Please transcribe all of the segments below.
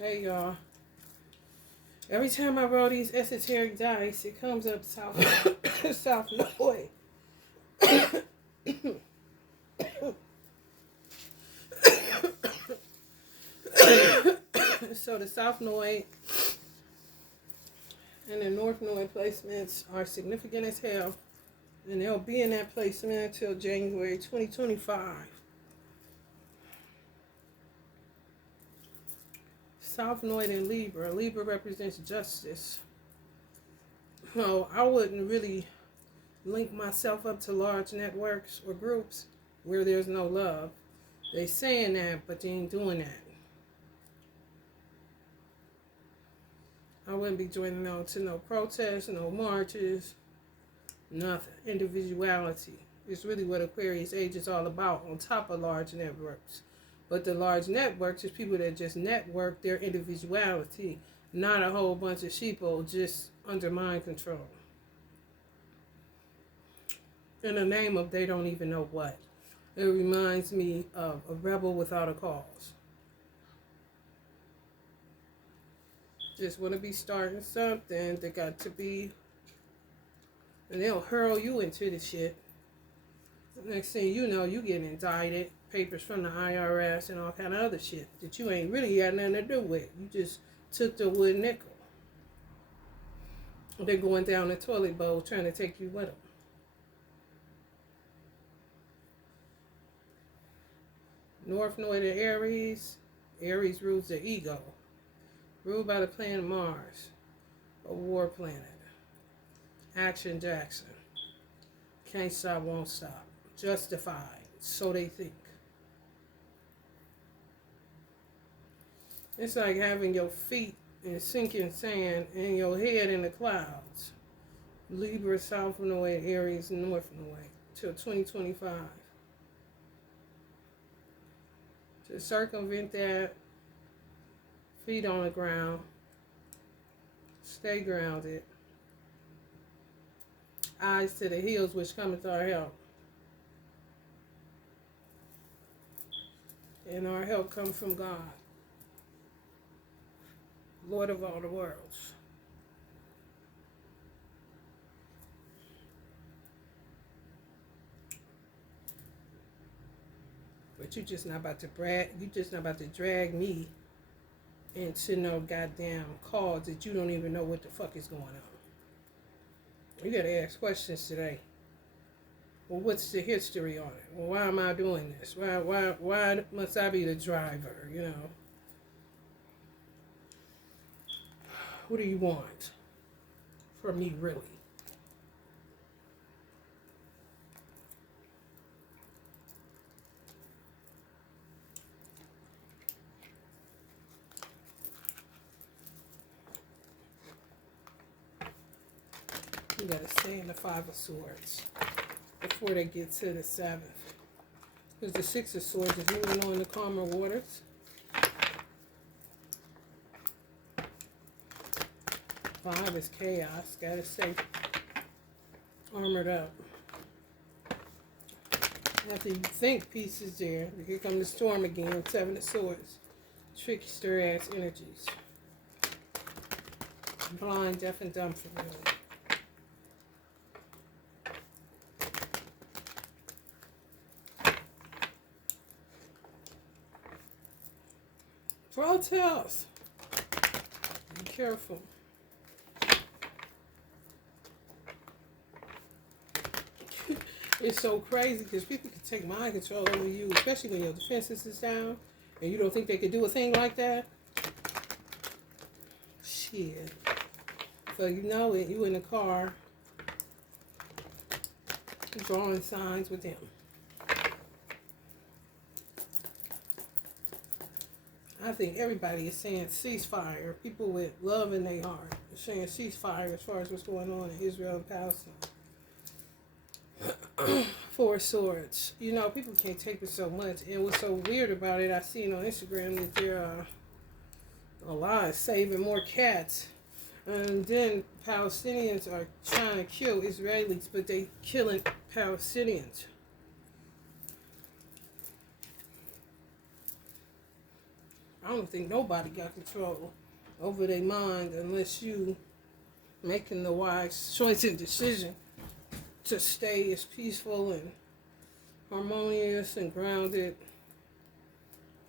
Hey y'all. Every time I roll these esoteric dice, it comes up South South Norway. So the South Norway and the North Norway placements are significant as hell. And they'll be in that placement until January 2025. South North and Libra. Libra represents justice. So I wouldn't really link myself up to large networks or groups where there's no love. They saying that, but they ain't doing that. I wouldn't be joining no protests, no marches, nothing. Individuality is really what Aquarius age is all about, on top of large networks. But the large networks is people that just network their individuality, not a whole bunch of sheeple just under mind control. In the name of they don't even know what. It reminds me of a rebel without a cause. Just want to be starting something. They got to be, and they'll hurl you into the shit. Next thing you know, you get indicted, papers from the IRS and all kind of other shit that you ain't really got nothing to do with. You just took the wood nickel. They're going down the toilet bowl trying to take you with them. North Node of Aries. Aries rules the ego. Ruled by the planet Mars. A war planet. Action Jackson. Can't stop, won't stop. Justified. So they think. It's like having your feet in sinking sand and your head in the clouds. Libra, South Node, Aries, North Node. Till 2025. To circumvent that, feet on the ground, stay grounded, eyes to the hills which cometh our help. And our help comes from God, Lord of all the worlds. But you just not about to drag me into no goddamn cause that you don't even know what the fuck is going on. You gotta ask questions today. Well, what's the history on it? Well, why am I doing this? Why must I be the driver, you know? What do you want from me, really? You gotta stay in the Five of Swords before they get to the Seventh. Because the Six of Swords is moving on the calmer waters. Five is chaos. Gotta stay armored up. After you think peace is there, here comes the storm again. Seven of Swords. Trickster ass energies. Blind, deaf, and dumb for real. Protest. Be careful. It's so crazy because people can take mind control over you, especially when your defenses is down and you don't think they could do a thing like that. Shit. So you know it, you in the car drawing signs with them. I think everybody is saying ceasefire. People with love in their heart are saying ceasefire as far as what's going on in Israel and Palestine. Four of Swords. You know, people can't take it so much. And what's so weird about it, I seen on Instagram that there are a lot of saving more cats. And then Palestinians are trying to kill Israelis, but they killing Palestinians. I don't think nobody got control over their mind unless you making the wise choice and decision to stay as peaceful and harmonious and grounded,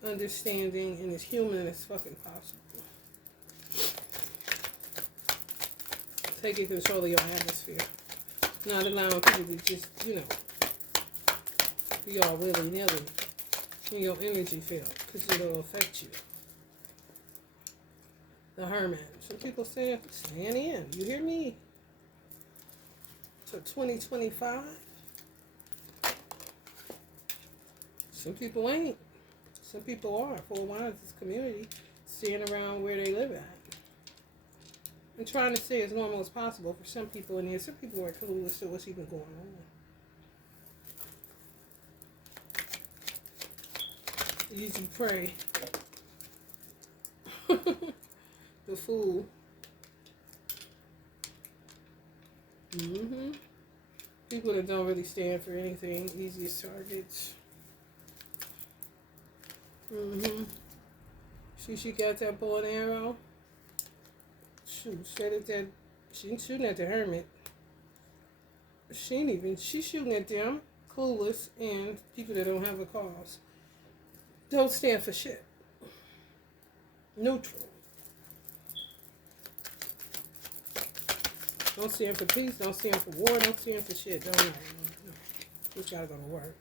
understanding, and as human as fucking possible. Taking control of your atmosphere. Not allowing people to just, be all willy-nilly in your energy field, because it'll affect you. The Hermit. Some people saying, stand in. You hear me? So 2025. Some people ain't. Some people are. For a while, this community staying around where they live at. And trying to stay as normal as possible for some people. And then some people are clueless to what's even going on. Easy prey. The Fool. People that don't really stand for anything. Easiest targets. She got that bow and arrow. Shoot, straight at that. She ain't shooting at the Hermit. She's shooting at them, clueless, and people that don't have a cause. Don't stand for shit. Neutral. Don't stand for peace, don't stand for war, don't stand for shit. No. Just gotta go to work.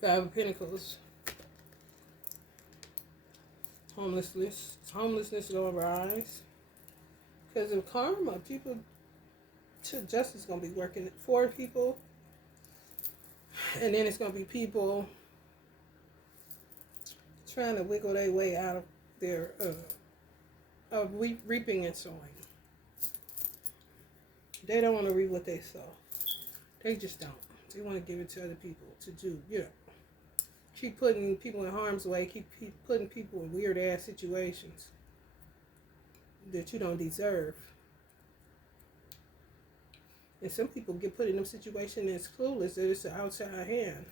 5 of Pentacles. Homelessness gonna rise. Because of karma, justice gonna be working for people. And then it's gonna be people trying to wiggle their way out of their reaping and sowing. They don't want to reap what they sow. They just don't. They want to give it to other people to do, keep putting people in harm's way, keep putting people in weird ass situations that you don't deserve. And some people get put in them situations that's clueless that it's an outside hand.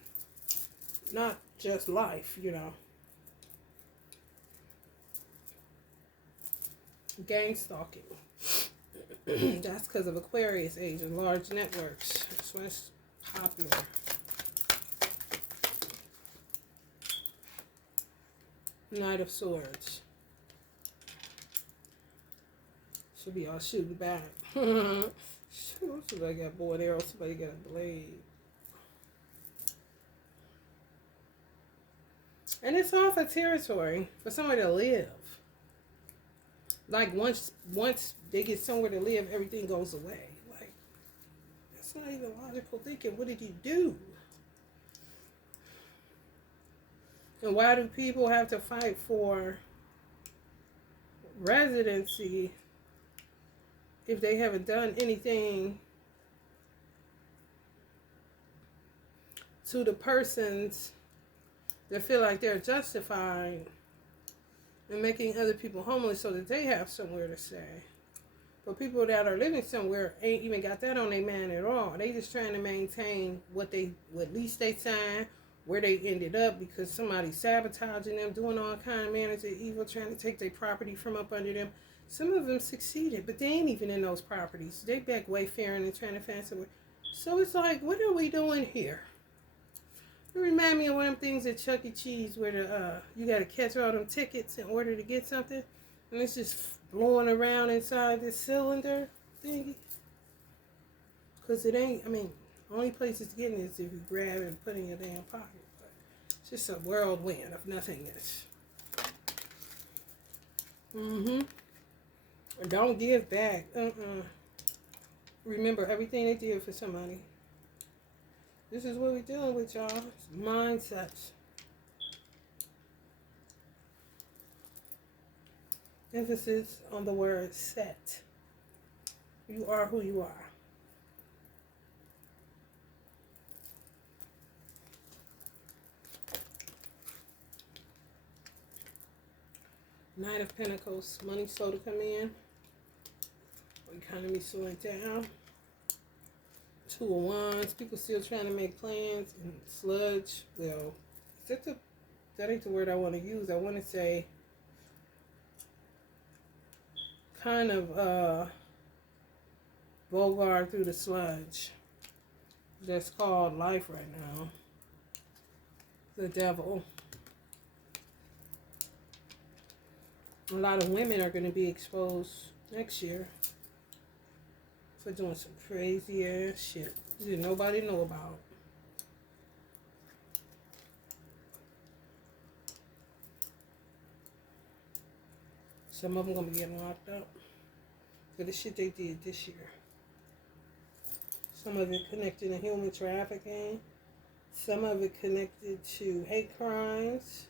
Not just life, Gang stalking. That's because of Aquarius age and large networks. That's why it's popular. Knight of Swords. Should be all shooting back. Somebody got a bow and arrow. Somebody got a blade. And it's all for territory. For somewhere to live. Like once they get somewhere to live, everything goes away. Like, that's not even logical thinking. What did you do? And why do people have to fight for residency if they haven't done anything to the persons that feel like they're justified and making other people homeless so that they have somewhere to stay? But people that are living somewhere ain't even got that on their mind at all. They just trying to maintain what lease they signed, where they ended up because somebody's sabotaging them, doing all kind of manners of evil, trying to take their property from up under them. Some of them succeeded, but they ain't even in those properties. They back wayfaring and trying to find somewhere. So it's like, what are we doing here? It remind me of one of them things at Chuck E. Cheese where you got to catch all them tickets in order to get something. And it's just blowing around inside this cylinder thingy. Because it ain't, only place it's getting is if you grab it and put it in your damn pocket. But it's just a whirlwind of nothingness. Don't give back. Remember everything they did for somebody. This is what we're dealing with, y'all. It's mindsets. Emphasis on the word set. You are who you are. Knight of Pentacles. Money slow to come in. Economy slowing down. 2 of Wands. People still trying to make plans. And sludge. Well, that ain't the word I want to use. I want to say kind of bogart through the sludge. That's called life right now. The devil. A lot of women are going to be exposed next year for doing some crazy ass shit that nobody know about. Some of them going to be getting locked up for the shit they did this year. Some of it connected to human trafficking. Some of it connected to hate crimes.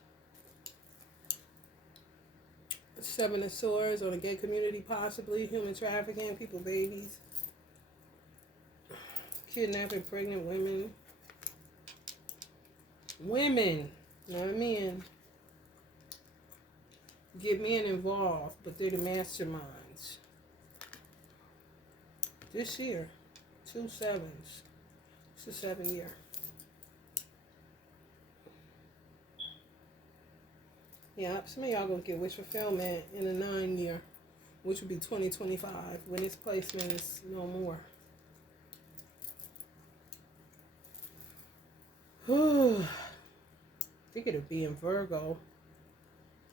Seven of Swords on the gay community, possibly. Human trafficking, people, babies. Kidnapping pregnant women. Women, not men. Get men involved, but they're the masterminds. This year, 2 sevens. It's a 7 year. Yeah, some of y'all gonna get wish fulfillment in a 9 year, which would be 2025, when this placement is no more. I think it'll be in Virgo,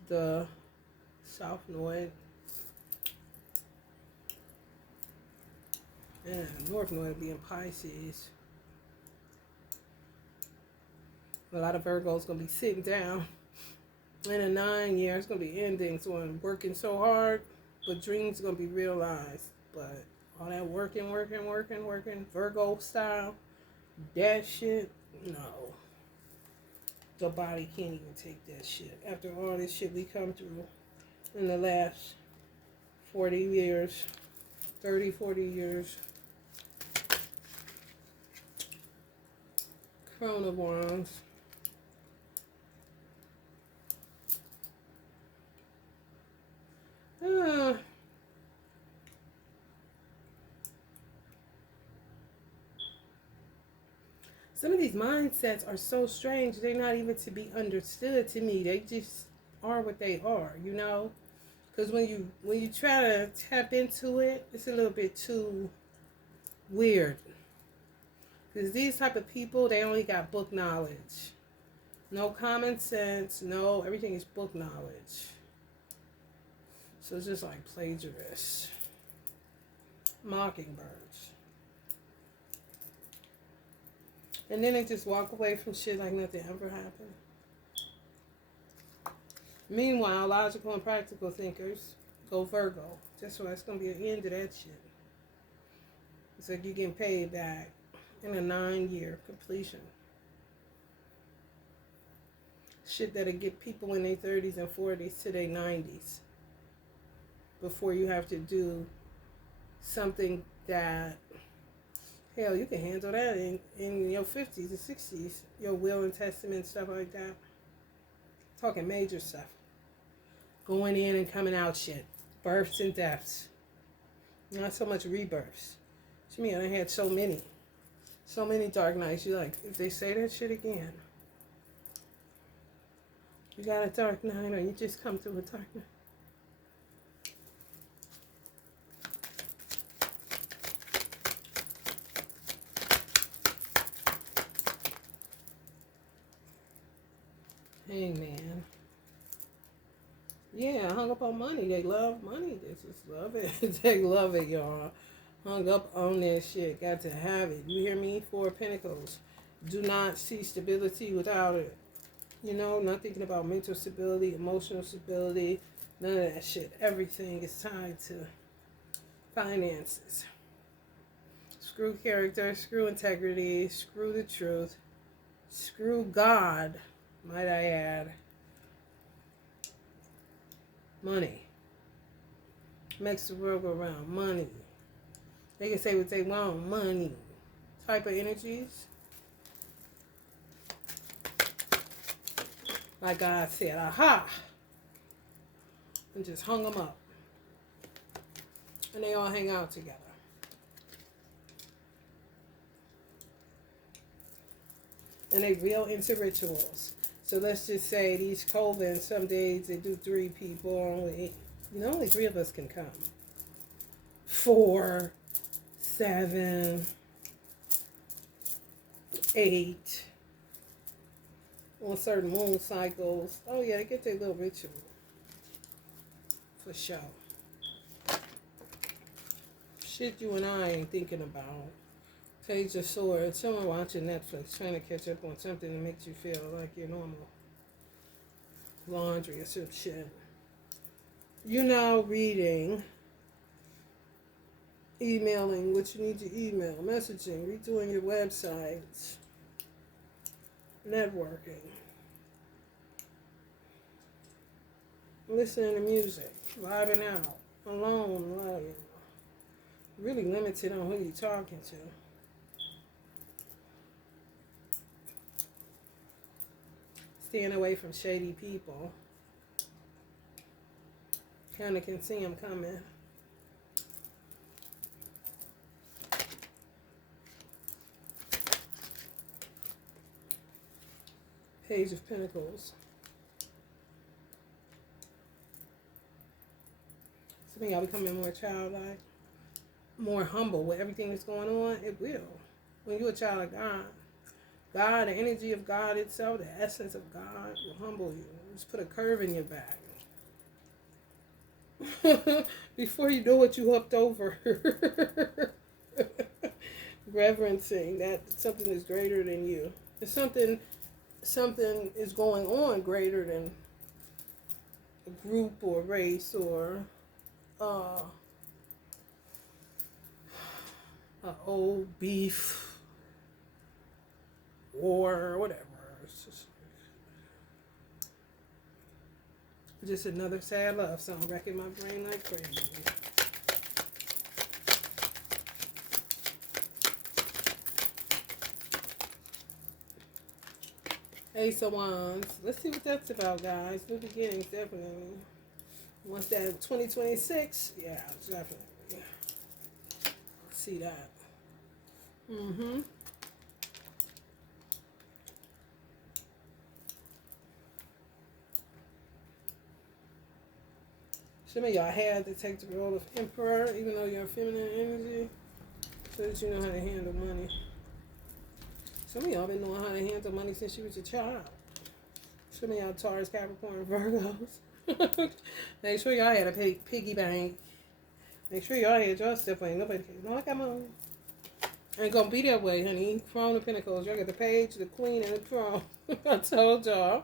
the South Node, and North Node will be in Pisces. A lot of Virgos gonna be sitting down in a 9 year. It's gonna be endings on working so hard, but dreams gonna be realized. But all that working, Virgo style, that shit, no. The body can't even take that shit. After all this shit we come through in the last 40 years, 30, 40 years. Crown of Wands. Some of these mindsets are so strange, they're not even to be understood to me. They just are what they are, you know? Because when you try to tap into it, it's a little bit too weird. Because these type of people, they only got book knowledge. No common sense, no, everything is book knowledge. So it's just like plagiarists. Mockingbirds. And then they just walk away from shit like nothing ever happened. Meanwhile, logical and practical thinkers go Virgo. That's why it's going to be an end to that shit. It's like you're getting paid back in a 9 year completion. Shit that'll get people in their 30s and 40s to their 90s. Before you have to do something that, hell, you can handle that in your 50s and 60s. Your will and testament, stuff like that. Talking major stuff. Going in and coming out shit. Births and deaths. Not so much rebirths. To me, I had so many. So many dark nights. You like, if they say that shit again, you got a dark night or you just come through a dark night. Hangman. Yeah, hung up on money. They love money. They just love it. They love it, y'all. Hung up on that shit. Got to have it. You hear me? 4 of Pentacles. Do not see stability without it. You know, not thinking about mental stability, emotional stability, none of that shit. Everything is tied to finances. Screw character, screw integrity, screw the truth, screw God, might I add. Money. Makes the world go round. Money. They can say what they want. Money. Type of energies. Like God said, aha. And just hung them up. And they all hang out together. And they real into rituals. So let's just say these covens, some days they do 3 people, only 3 of us can come. 4, 7, 8 on certain moon cycles. Oh yeah, they get their little ritual for sure. Shit you and I ain't thinking about. Page of Swords. Someone watching Netflix trying to catch up on something that makes you feel like you're normal. Laundry or some shit. You now reading, emailing what you need to email, messaging, redoing your websites, networking, listening to music, vibing out, alone, like, really limited on who you're talking to. Staying away from shady people. Kind of can see them coming. Page of Pentacles. Some of y'all becoming more childlike, more humble with everything that's going on. It will. When you're a child of God, God, the energy of God itself, the essence of God will humble you. Just put a curve in your back. Before you know what you hooked over. Reverencing that something is greater than you. It's something is going on greater than a group or race or an old beef war or whatever. It's just another sad love song wrecking my brain like crazy. Ace of Wands. Let's see what that's about, guys. New beginnings, definitely. Once that 2026, yeah, definitely. See that. Mm-hmm. Some of y'all had to take the role of emperor, even though you're feminine energy, so that you know how to handle money. Some of y'all been knowing how to handle money since you was a child. Some of y'all Taurus, Capricorn, Virgos. Make sure y'all had a piggy bank. Make sure y'all had your stuff. Ain't nobody cares. No, I got my own. Ain't gonna be that way, honey. Throne of Pentacles. Y'all got the page, the queen, and the throne. I told y'all.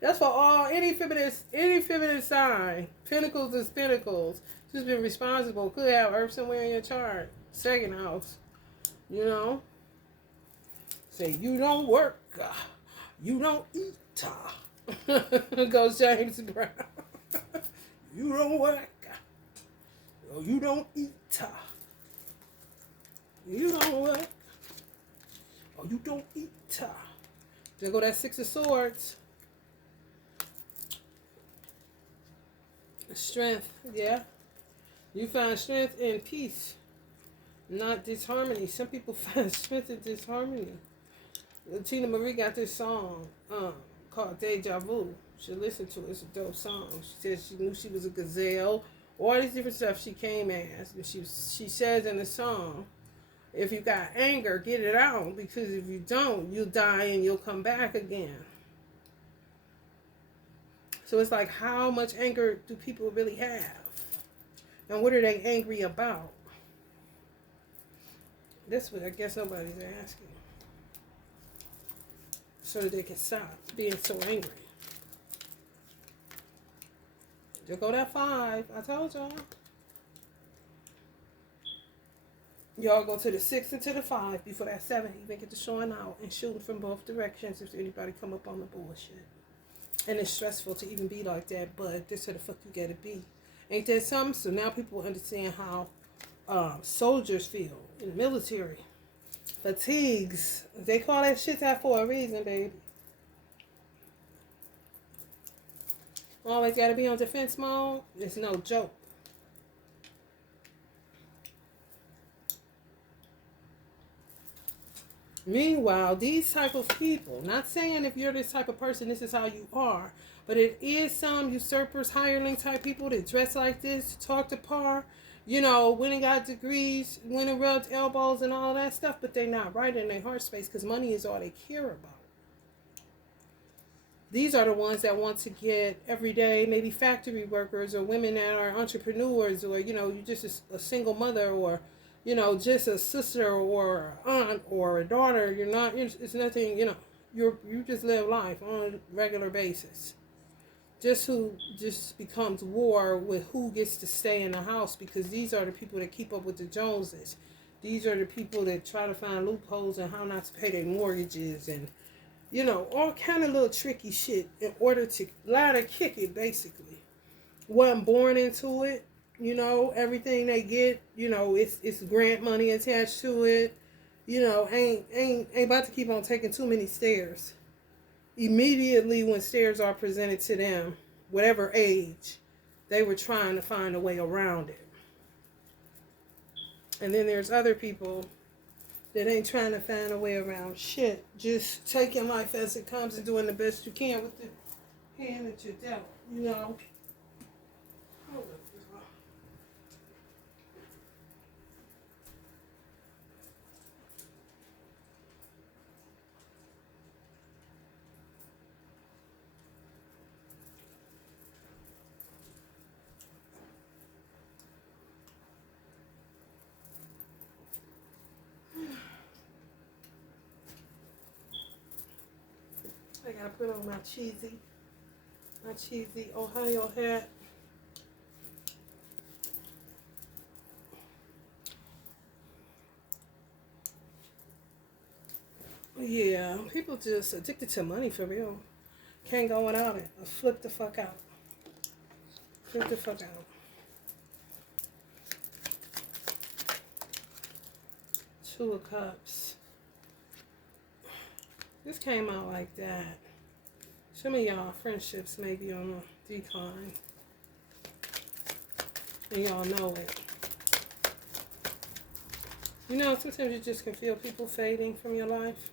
That's for all any feminine sign. Pentacles is Pentacles. Just been responsible. Could have Earth somewhere in your chart. Second house. You know? Say you don't work. You don't eat. Goes James Brown. You don't work. You don't eat. You don't work. Oh, you don't eat. There go that Six of Swords. Strength, yeah. You find strength in peace, not disharmony. Some people find strength in disharmony. Tina Marie got this song called Deja Vu. You should listen to it. It's a dope song. She said she knew she was a gazelle. All these different stuff she came as. And she says in the song, if you got anger, get it out. Because if you don't, you'll die and you'll come back again. So it's like, how much anger do people really have? And what are they angry about? That's what I guess nobody's asking. So that they can stop being so angry. Just go that 5. I told y'all. Y'all go to the 6 and to the 5 before that 7 even get to showing out and shooting from both directions if anybody come up on the bullshit. And it's stressful to even be like that, but this is the fuck you gotta be. Ain't that something? So now people understand how soldiers feel in the military. Fatigues. They call that shit that for a reason, baby. Always gotta be on defense mode. It's no joke. Meanwhile, these type of people, not saying if you're this type of person, this is how you are, But it is some usurpers, hireling type people that dress like this, talk to par, you know, when they got degrees, when they rubbed elbows and all that stuff, but they're not right in their heart space because money is all they care about. These are the ones that want to get everyday, maybe factory workers or women that are entrepreneurs, or, you know, you just a single mother, or, you know, just a sister or aunt or a daughter. You're not, it's nothing, you know, you just live life on a regular basis. Who just becomes war with who gets to stay in the house, because these are the people that keep up with the Joneses. These are the people that try to find loopholes and how not to pay their mortgages, and, you know, all kind of little tricky shit in order to ladder kick it, basically. Wasn't born into it, you know, everything they get, you know, it's grant money attached to it, you know, ain't about to keep on taking too many stairs. Immediately when stairs are presented to them, whatever age, they were trying to find a way around it. And then there's other people that ain't trying to find a way around shit. Just taking life as it comes and doing the best you can with the hand that you're dealt, you know. Hold up. I gotta put on my cheesy Ohio hat. Yeah, people just addicted to money for real. Can't go without it. Flip the fuck out. Flip the fuck out. Two of Cups. This came out like that. Some of y'all friendships may be on a decline. And y'all know it. You know, sometimes you just can feel people fading from your life.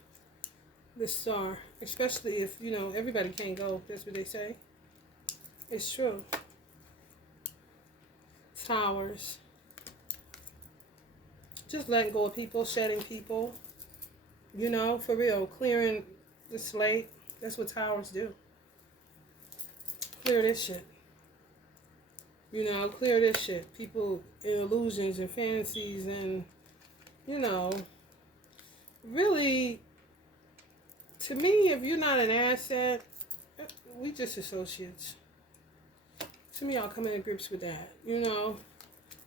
The Star. Especially if, you know, everybody can't go. That's what they say. It's true. Towers. Just letting go of people, shedding people. You know, for real. Clearing the slate. That's what towers do. Clear this shit. You know, clear this shit. People in illusions and fantasies and, you know, really, to me, if you're not an asset, we just associates. To me, I'll come into grips with that. You know,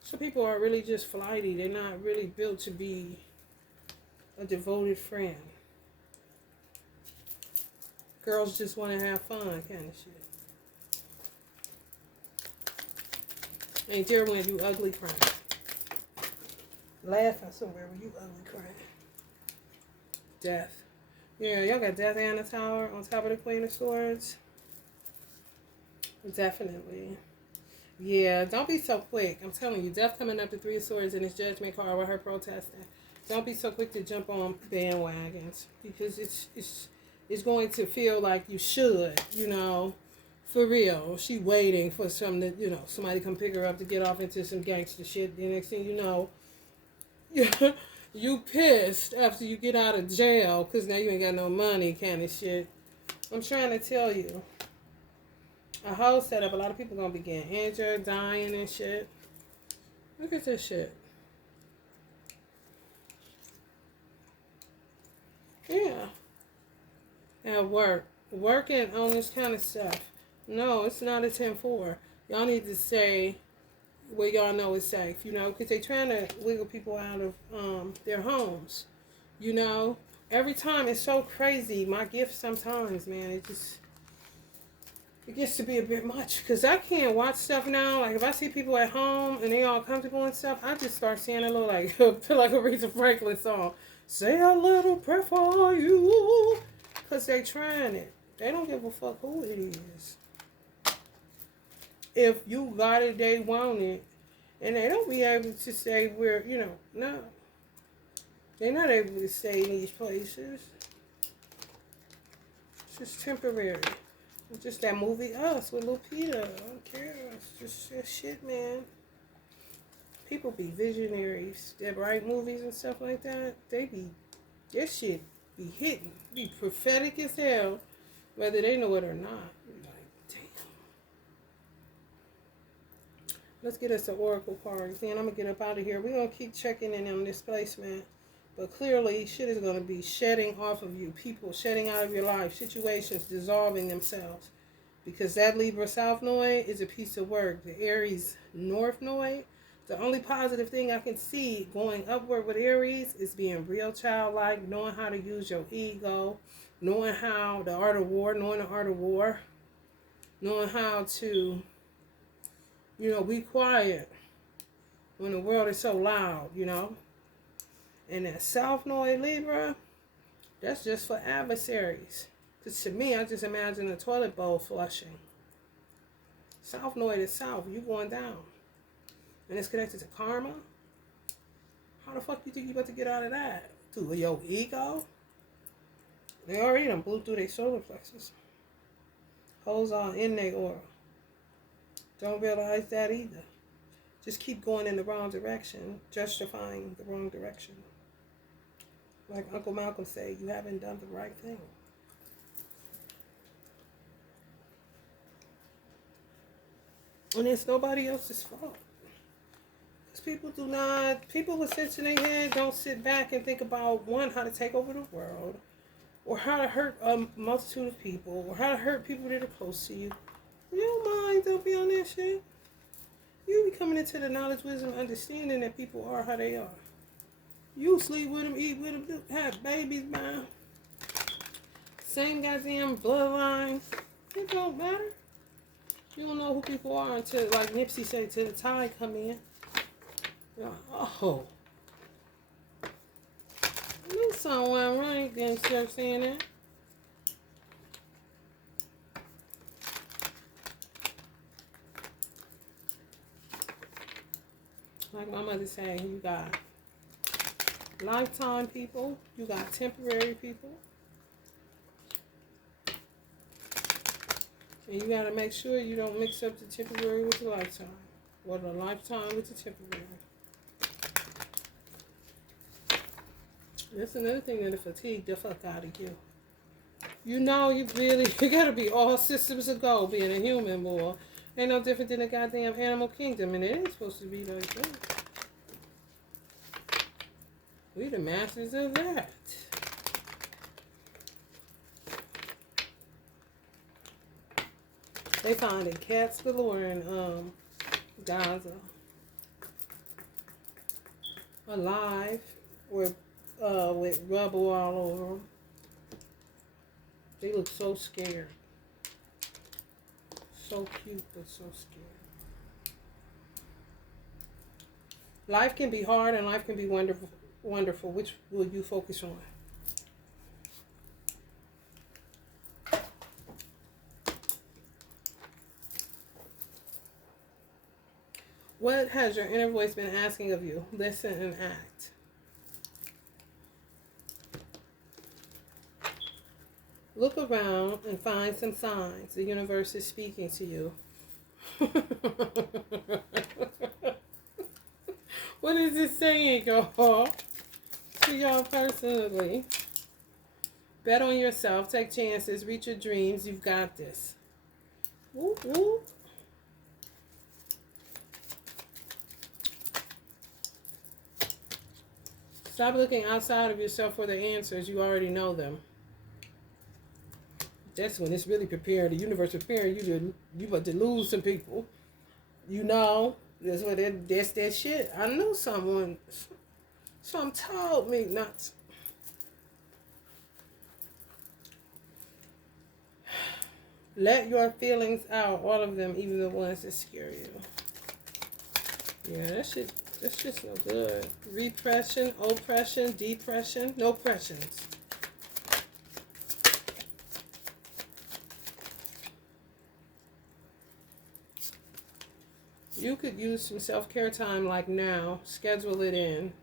some people are really just flighty. They're not really built to be a devoted friend. Girls just want to have fun kind of shit. Ain't there when you ugly crying. Laughing somewhere when you ugly crying. Death. Yeah, y'all got Death and the Tower on top of the Queen of Swords. Definitely. Yeah, don't be so quick. I'm telling you, Death coming up to Three of Swords in his judgment card with her protesting. Don't be so quick to jump on bandwagons, because it's going to feel like you should, you know. For real, she waiting for somebody come pick her up to get off into some gangster shit. The next thing you know, you pissed after you get out of jail because now you ain't got no money kind of shit. I'm trying to tell you. A whole setup, a lot of people gonna be getting injured, dying and shit. Look at this shit. Yeah. At work. Working on this kind of stuff. No, it's not a 10-4. Y'all need to stay where y'all know it's safe, you know, because they trying to wiggle people out of their homes, you know. Every time it's so crazy. My gift sometimes, man, it gets to be a bit much, because I can't watch stuff now. Like, if I see people at home and they all comfortable and stuff, I just start saying a little, like, like a Aretha Franklin song. Say a little prayer for you. Because they trying it. They don't give a fuck who it is. If you got it, they want it. And they don't be able to say where, you know, no. They're not able to stay in these places. It's just temporary. It's just that movie Us with Lupita. I don't care. It's just that shit, man. People be visionaries that write movies and stuff like that. Their shit be hitting. Be prophetic as hell, whether they know it or not. Like, damn. Let's get us an oracle card. Then I'm going to get up out of here. We're going to keep checking in on this placement. But clearly, shit is going to be shedding off of you. People shedding out of your life. Situations dissolving themselves. Because that Libra South Node is a piece of work. The Aries North Node, the only positive thing I can see going upward with Aries is being real childlike, knowing how to use your ego, knowing how the art of war, knowing how to, be quiet when the world is so loud, And that South Node Libra, that's just for adversaries. Because to me, I just imagine a toilet bowl flushing. South Node is south. You going down. And it's connected to karma. How the fuck you think you about to get out of that? Through your ego? They already done blew through their solar plexus. Holes all in their aura. Don't realize that either. Just keep going in the wrong direction, justifying the wrong direction. Like Uncle Malcolm said, you haven't done the right thing. And it's nobody else's fault. Because people with sense in their head don't sit back and think about, one, how to take over the world, or how to hurt a multitude of people, or how to hurt people that are close to you. Your mind don't be on that shit. You be coming into the knowledge, wisdom, understanding that people are how they are. You sleep with them, eat with them, have babies, man. Same goddamn bloodline. It don't matter. You don't know who people are until, like Nipsey said, till the tide come in. You're like, oh. I knew someone right, then start saying that. Like my mother said, you got lifetime people, you got temporary people. And you got to make sure you don't mix up the temporary with the lifetime. Or the lifetime with the temporary. That's another thing that'll fatigue the fuck out of you. You got to be all systems of go being a human, boy. Ain't no different than the goddamn animal kingdom. And it ain't supposed to be like that. We the masters of that. They finding cats galore in Gaza. Alive with rubble all over them. They look so scared. So cute, but so scared. Life can be hard and life can be wonderful. Which will you focus on? What has your inner voice been asking of you? Listen and act. Look around and find some signs the universe is speaking to you. What is it saying, y'all? To y'all personally. Bet on yourself. Take chances. Reach your dreams. You've got this. Woo, woo. Stop looking outside of yourself for the answers. You already know them. That's when it's really prepared. The universe preparing you about to lose some people. That's that shit. I knew someone told me not to. Let your feelings out, all of them, even the ones that scare you. Yeah, that's just no good. Repression, oppression, depression, no pressions. You could use some self-care time like now. Schedule it in.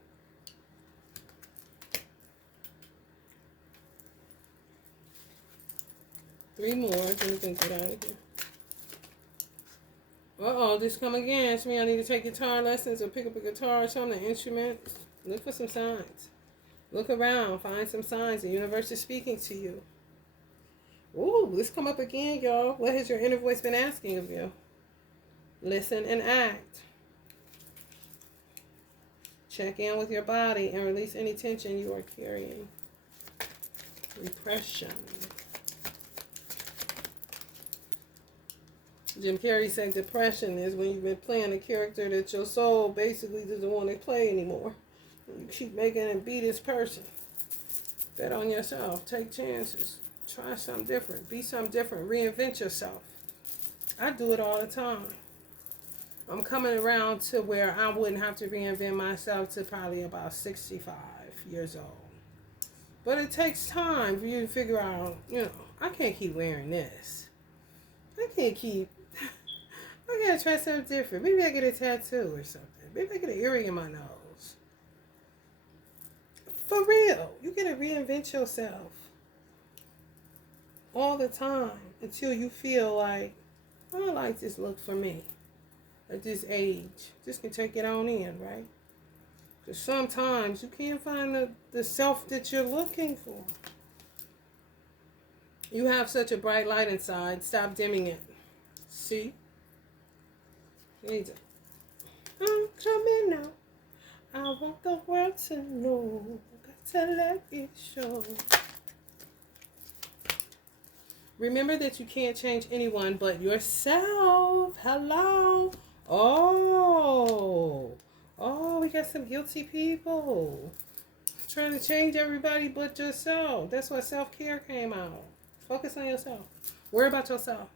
3 more, then we can get out of here. Uh-oh, this come again. It's me. I need to take guitar lessons or pick up a guitar or something, an instrument. Look for some signs. Look around. Find some signs. The universe is speaking to you. Ooh, this come up again, y'all. What has your inner voice been asking of you? Listen and act. Check in with your body and release any tension you are carrying. Repression. Jim Carrey said depression is when you've been playing a character that your soul basically doesn't want to play anymore. You keep making it be this person. Bet on yourself. Take chances. Try something different. Be something different. Reinvent yourself. I do it all the time. I'm coming around to where I wouldn't have to reinvent myself to probably about 65 years old. But it takes time for you to figure out, I can't keep wearing this. I gotta try something different. Maybe I get a tattoo or something. Maybe I get an earring in my nose. For real. You gotta reinvent yourself all the time until you feel like, I don't like this look for me at this age. Just can take it on in, right? Because sometimes you can't find the self that you're looking for. You have such a bright light inside. Stop dimming it. See? I'm coming now. I want the world to know. Got to let it show. Remember that you can't change anyone but yourself. Hello. Oh, we got some guilty people. Trying to change everybody but yourself. That's why self-care came out. Focus on yourself. Worry about yourself.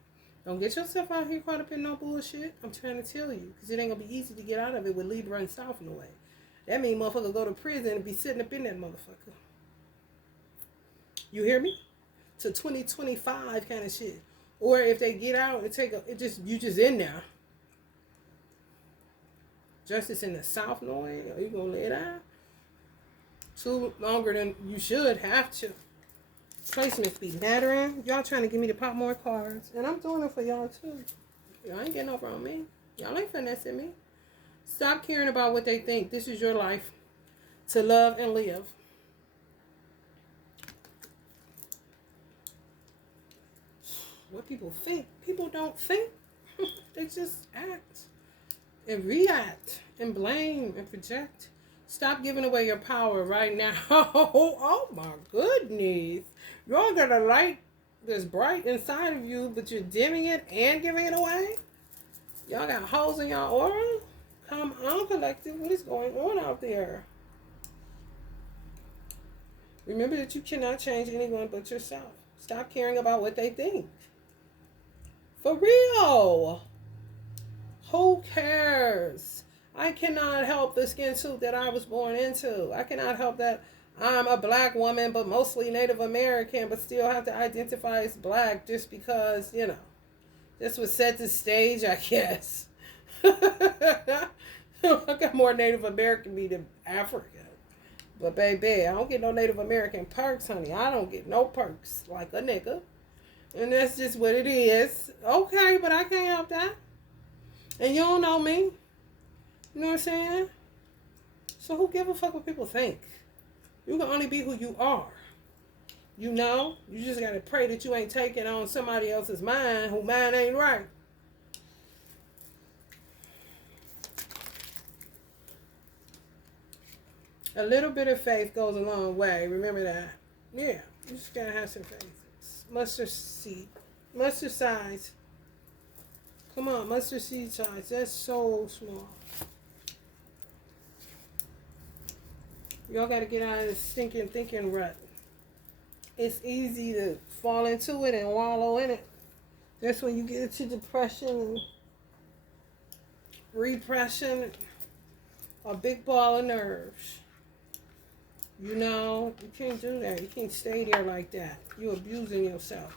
Don't get yourself out here caught up in no bullshit. I'm trying to tell you. Because it ain't going to be easy to get out of it with Libra and South in the way. That means motherfucker go to prison and be sitting up in that motherfucker. You hear me? To 2025 kind of shit. Or if they get out and you just in there. Justice in the South knowing, are you going to lay down? Too longer than you should have to. Placements be mattering. Y'all trying to get me to pop more cards. And I'm doing it for y'all too. Y'all ain't getting over on me. Y'all ain't finessing me. Stop caring about what they think. This is your life. To love and live. What people think. People don't think. They just act. And react. And blame. And project. Stop giving away your power right now. Oh my goodness. Y'all got a light that's bright inside of you, but you're dimming it and giving it away? Y'all got holes in y'all aura? Come on, collective. What is going on out there? Remember that you cannot change anyone but yourself. Stop caring about what they think. For real. Who cares? I cannot help the skin suit that I was born into. I cannot help that I'm a black woman, but mostly Native American, but still have to identify as black just because, this was set the stage, I guess. I got more Native American me than African. But baby, I don't get no Native American perks, honey. I don't get no perks like a nigga. And that's just what it is. Okay, but I can't help that. And you don't know me. You know what I'm saying? So who give a fuck what people think? You can only be who you are. You just got to pray that you ain't taking on somebody else's mind who mine ain't right. A little bit of faith goes a long way. Remember that. Yeah, you just got to have some faith. Mustard seed. Mustard size. Come on, mustard seed size. That's so small. Y'all got to get out of this stinking thinking rut. It's easy to fall into it and wallow in it. That's when you get into depression and repression, a big ball of nerves. You can't do that. You can't stay there like that. You're abusing yourself.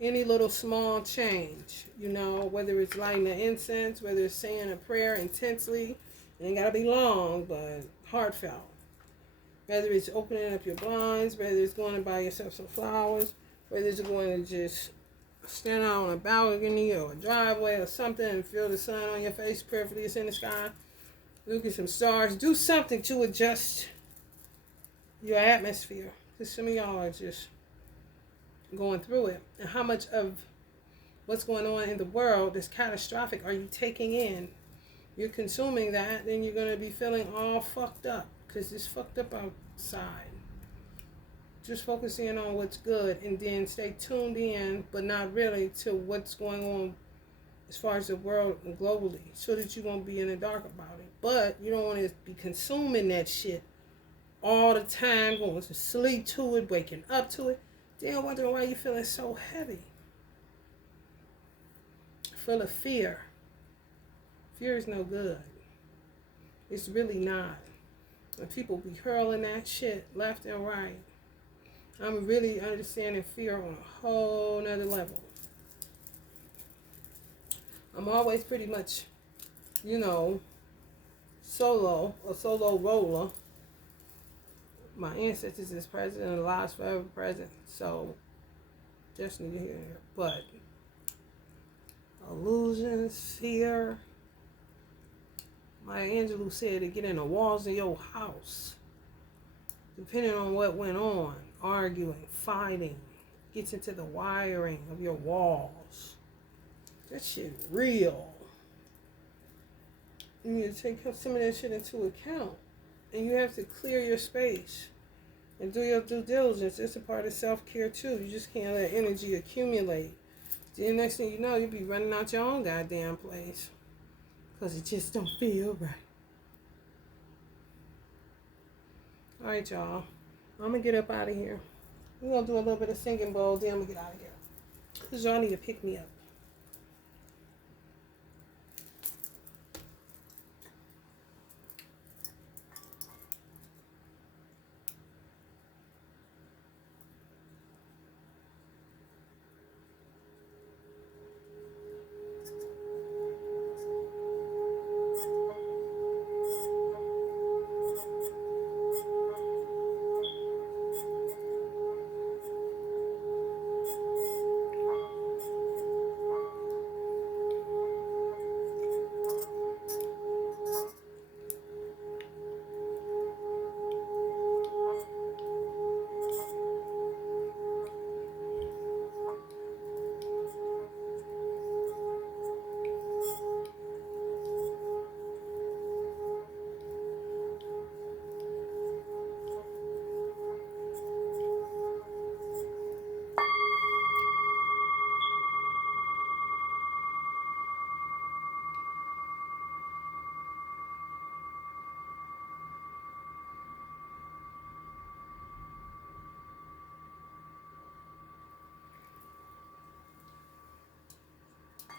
Any little small change, whether it's lighting the incense, whether it's saying a prayer intensely, it ain't got to be long, but heartfelt. Whether it's opening up your blinds, whether it's going to buy yourself some flowers, whether it's going to just stand out on a balcony or a driveway or something and feel the sun on your face perfectly, it's in the sky. Look at some stars. Do something to adjust your atmosphere. Because some of y'all are just going through it. And how much of what's going on in the world is catastrophic are you taking in? You're consuming that, then you're going to be feeling all fucked up. Because it's fucked up outside. Just focus in on what's good and then stay tuned in, but not really, to what's going on as far as the world and globally, so that you won't be in the dark about it. But you don't want to be consuming that shit all the time, going to sleep to it, waking up to it, then wondering why you're feeling so heavy. Full of fear. Fear is no good. It's really not. And people be hurling that shit left and right. I'm really understanding fear on a whole nother level. I'm always pretty much, solo, a solo roller. My ancestors is present and lives forever present. So, just need to hear it. But, illusions, fear. Maya Angelou said to get in the walls of your house. Depending on what went on, arguing, fighting, gets into the wiring of your walls. That shit real. You need to take some of that shit into account. And you have to clear your space and do your due diligence. It's a part of self-care too. You just can't let energy accumulate. Then next thing you know, you'll be running out your own goddamn place. Because it just don't feel right. Alright, y'all. I'm going to get up out of here. We're going to do a little bit of singing bowl, then I'm going to get out of here. Because y'all need to pick me up.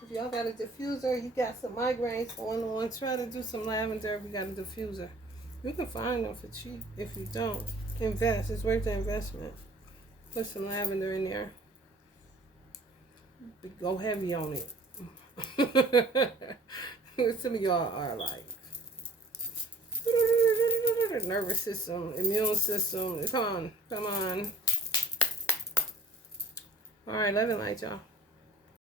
If y'all got a diffuser, you got some migraines going on, try to do some lavender if you got a diffuser. You can find them for cheap. If you don't, invest. It's worth the investment. Put some lavender in there. Go heavy on it. Some of y'all are like nervous system, immune system. Come on. All right, love and light, y'all.